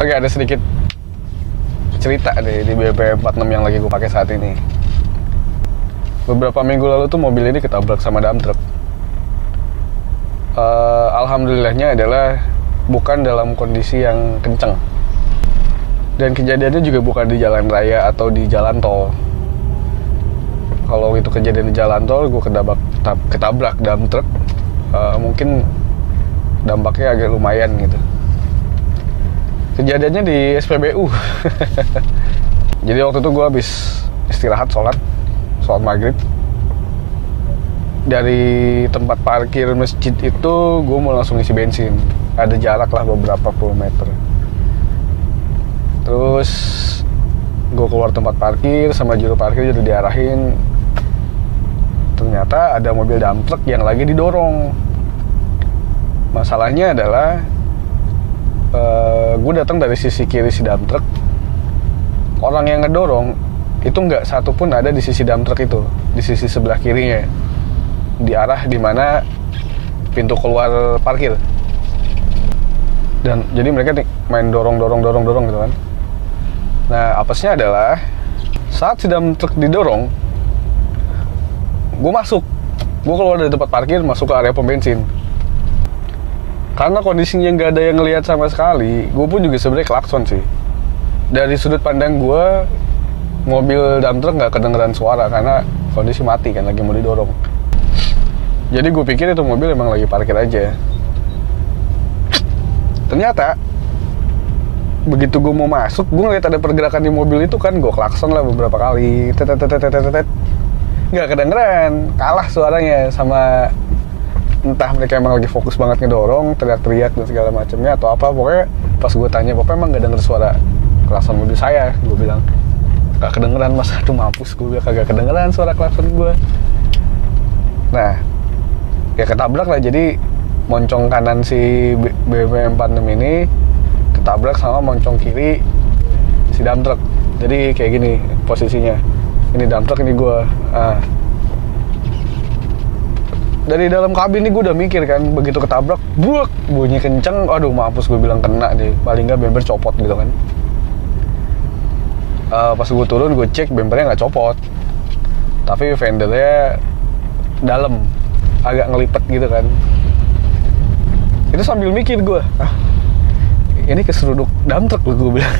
Oke, ada sedikit cerita deh di BP 46 yang lagi gue pakai saat ini. Beberapa minggu lalu tuh mobil ini ketabrak sama dump truck. Alhamdulillahnya adalah bukan dalam kondisi yang kenceng. Dan kejadiannya juga bukan di jalan raya atau di jalan tol. Kalau itu kejadian di jalan tol, gue ketabrak dump truck, mungkin dampaknya agak lumayan gitu. Kejadiannya di SPBU. Jadi waktu itu gue habis istirahat sholat maghrib. Dari tempat parkir masjid itu gue mau langsung isi bensin. Ada jarak lah beberapa puluh meter. Terus gue keluar tempat parkir sama juru parkir jadi diarahin. Ternyata ada mobil dump truck yang lagi didorong. Masalahnya adalah gue datang dari sisi kiri si dump truck. Orang yang ngedorong itu nggak satu pun ada di sisi dump truck itu, di sisi sebelah kirinya, di arah dimana pintu keluar parkir. Dan jadi mereka main dorong gitu kan. Nah, apesnya adalah saat si dump truck didorong, gue keluar dari tempat parkir, masuk ke area pom bensin. Karena kondisinya nggak ada yang ngelihat sama sekali, gue pun juga sebenarnya klakson sih. Dari sudut pandang gue, mobil dump truck nggak kedengeran suara karena kondisi mati kan, lagi mau didorong. Jadi gue pikir itu mobil emang lagi parkir aja. Ternyata begitu gue mau masuk, gue ngeliat ada pergerakan di mobil itu kan, gue klakson lah beberapa kali, nggak kedengeran, kalah suaranya sama entah mereka emang lagi fokus banget ngedorong, teriak-teriak dan segala macamnya atau apa. Pokoknya pas gue tanya, bapak emang nggak denger suara klakson mobil saya? Gue bilang nggak kedengeran mas. Aduh mampus, gue bilang kagak kedengeran suara klakson gue. Nah ya ketabrak lah. Jadi moncong kanan si BMW 46 ini ketabrak sama moncong kiri si dump truck. Jadi kayak gini posisinya, ini dump truck, ini gue. Dari dalam kabin nih gue udah mikir kan, begitu ketabrak, buak, bunyi kenceng, aduh mampus, gue bilang kena deh, paling nggak bemper copot gitu kan. Pas gue turun, gue cek bempernya nggak copot, tapi fendernya dalam, agak ngelipet gitu kan. Itu sambil mikir gue, ini keseruduk dump truck gue bilang.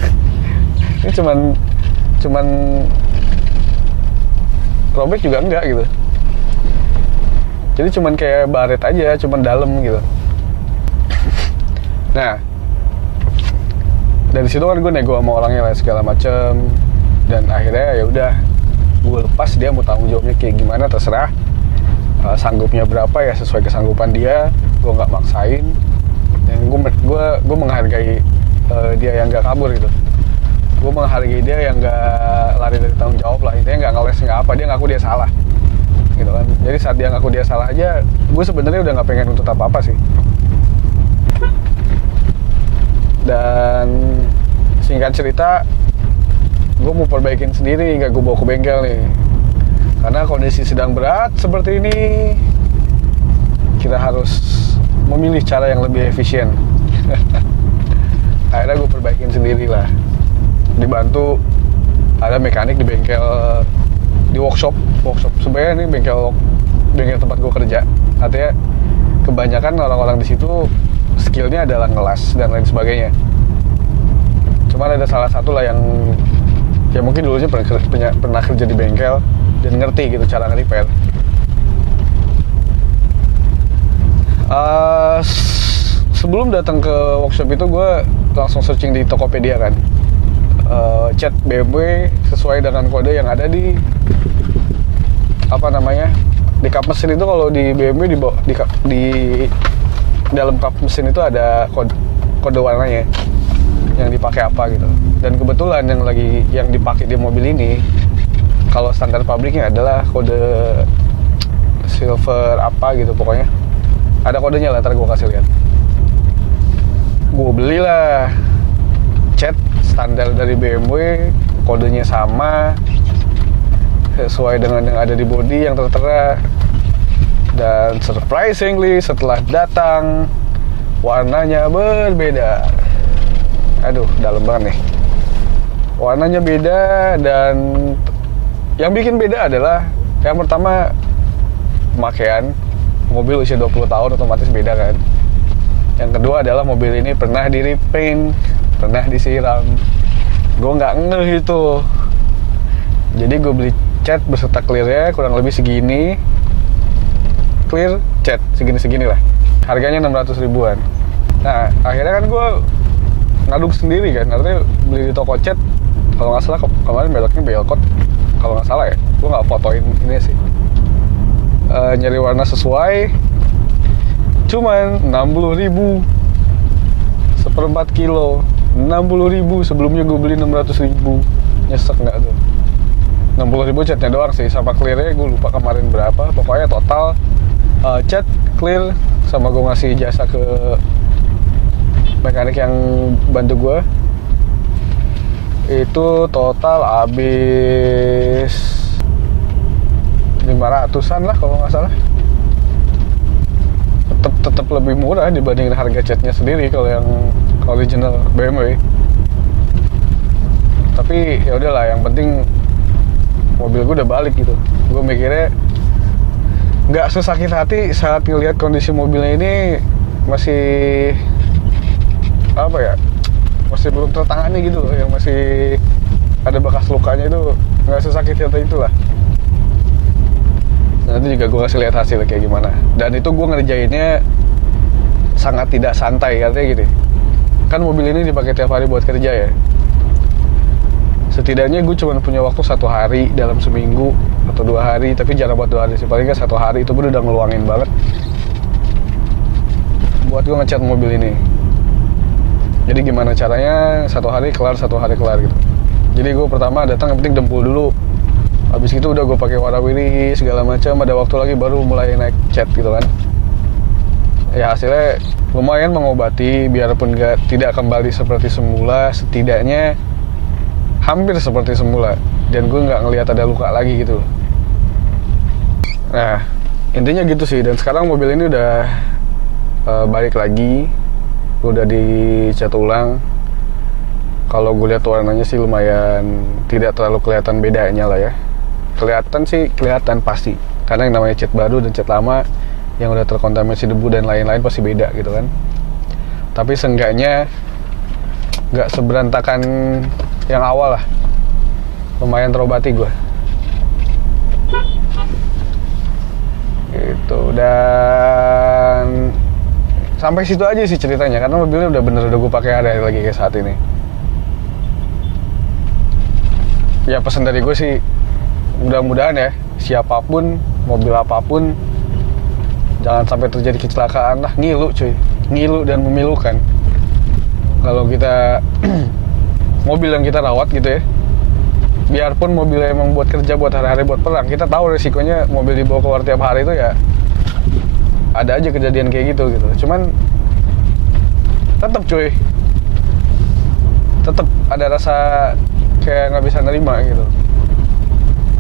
Ini cuman robek juga enggak gitu. Jadi cuman kayak baret aja, cuman dalam gitu. Nah, dari situ kan gue nego sama orangnya lah segala macem, dan akhirnya ya udah gue lepas, dia mau tanggung jawabnya kayak gimana terserah. Sanggupnya berapa ya sesuai kesanggupan dia, gue nggak maksain. Dan gue menghargai dia yang nggak kabur gitu. Gue menghargai dia yang nggak lari dari tanggung jawab lah. Intinya nggak ngeles nggak apa, dia ngaku dia salah. Gitu kan. Jadi saat dia ngaku dia salah aja, gue sebenarnya udah nggak pengen nuntut apa-apa sih. Dan singkat cerita, gue mau perbaikin sendiri, nggak gue bawa ke bengkel nih. Karena kondisi sedang berat seperti ini, kita harus memilih cara yang lebih efisien. Akhirnya gue perbaikin sendiri lah, dibantu ada mekanik di bengkel, di workshop sebenarnya. Ini bengkel tempat gue kerja, artinya kebanyakan orang-orang di situ skillnya adalah ngelas dan lain sebagainya. Cuman ada salah satu lah yang ya mungkin dulunya pernah kerja di bengkel dan ngerti gitu cara nge-repair. Sebelum datang ke workshop itu gue langsung searching di Tokopedia kan, cat BMW sesuai dengan kode yang ada di di kap mesin itu. Kalau di BMW di dalam kap mesin itu ada kode warnanya yang dipakai apa gitu. Dan kebetulan yang dipakai di mobil ini, kalau standar pabriknya adalah kode silver apa gitu, pokoknya ada kodenya lah, ntar gue kasih lihat. Gue belilah cat standar dari BMW, kodenya sama, sesuai dengan yang ada di bodi yang tertera. Dan surprisingly setelah datang, warnanya berbeda. Aduh, dalam banget nih. Warnanya beda, dan yang bikin beda adalah yang pertama pemakaian. Mobil usia 20 tahun otomatis beda kan. Yang kedua adalah mobil ini pernah di repaint, pernah disiram. Gue nggak ngeh itu. Jadi gue beli cat beserta clearnya kurang lebih segini. Clear, cat segini-segini lah. Harganya 600 ribuan. Nah, akhirnya kan gue ngaduk sendiri kan. Artinya beli di toko cat. Kalau nggak salah kemarin beloknya Belkot. Kalau nggak salah ya. Gue nggak fotoin ini sih. Nyari warna sesuai. Cuman 60 ribu. 1/4 kilo. 60 ribu. Sebelumnya gue beli 600 ribu. Nyesek nggak tuh? 60 ribu catnya doang sih, sama clearnya gue lupa kemarin berapa. Pokoknya total cat, clear, sama gue ngasih jasa ke mekanik yang bantu gue, itu total habis 500-an lah kalau nggak salah. Tetap lebih murah dibandingin harga catnya sendiri kalau yang original BMW. Tapi ya udahlah, yang penting mobil gue udah balik gitu. Gue mikirnya nggak sesakit hati saat ngelihat kondisi mobilnya ini masih apa ya, masih belum tertangani gitu loh, yang masih ada bekas lukanya itu nggak sesakit hati itulah. Nanti juga gue kasih lihat hasilnya kayak gimana. Dan itu gue ngerjainnya sangat tidak santai, artinya gini. Kan mobil ini dipakai tiap hari buat kerja ya. Setidaknya gue cuma punya waktu 1 hari dalam seminggu atau 2 hari, tapi jarang buat 2 hari sih. Paling nggak 1 hari itu pun udah ngeluangin banget buat gue ngecat mobil ini. Jadi gimana caranya 1 hari kelar, 1 hari kelar gitu. Jadi gue pertama datang yang penting dempul dulu. Habis itu udah gue pakai warawiri segala macam, ada waktu lagi baru mulai naik cat gitu kan. Ya hasilnya lumayan mengobati, biarpun tidak kembali seperti semula, setidaknya hampir seperti semula. Dan gue nggak ngelihat ada luka lagi gitu. Nah, intinya gitu sih. Dan sekarang mobil ini udah balik lagi, udah dicat ulang. Kalau gue lihat warnanya sih lumayan tidak terlalu kelihatan bedanya lah ya. Kelihatan sih, kelihatan pasti. Karena yang namanya cat baru dan cat lama yang udah terkontaminasi debu dan lain-lain pasti beda gitu kan. Tapi seenggaknya nggak seberantakan yang awal lah. Lumayan terobati gue. Gitu. Dan sampai situ aja sih ceritanya, karena mobilnya udah bener udah gue pakai hari-hari lagi kayak saat ini. Ya pesan dari gue sih, mudah-mudahan ya, siapapun, mobil apapun, jangan sampai terjadi kecelakaan lah. Ngilu cuy, ngilu dan memilukan. Kalau kita mobil yang kita rawat gitu ya, biarpun mobilnya emang buat kerja, buat hari-hari, buat perang, kita tahu resikonya mobil dibawa keluar tiap hari itu ya ada aja kejadian kayak gitu. Cuman tetap cuy, tetap ada rasa kayak nggak bisa nerima gitu.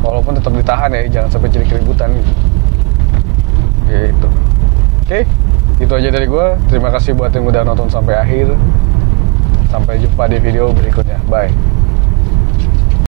Walaupun tetap ditahan ya, jangan sampai jadi keributan gitu. Gitu. Oke, itu aja dari gue. Terima kasih buat yang udah nonton sampai akhir. Sampai jumpa di video berikutnya. Bye.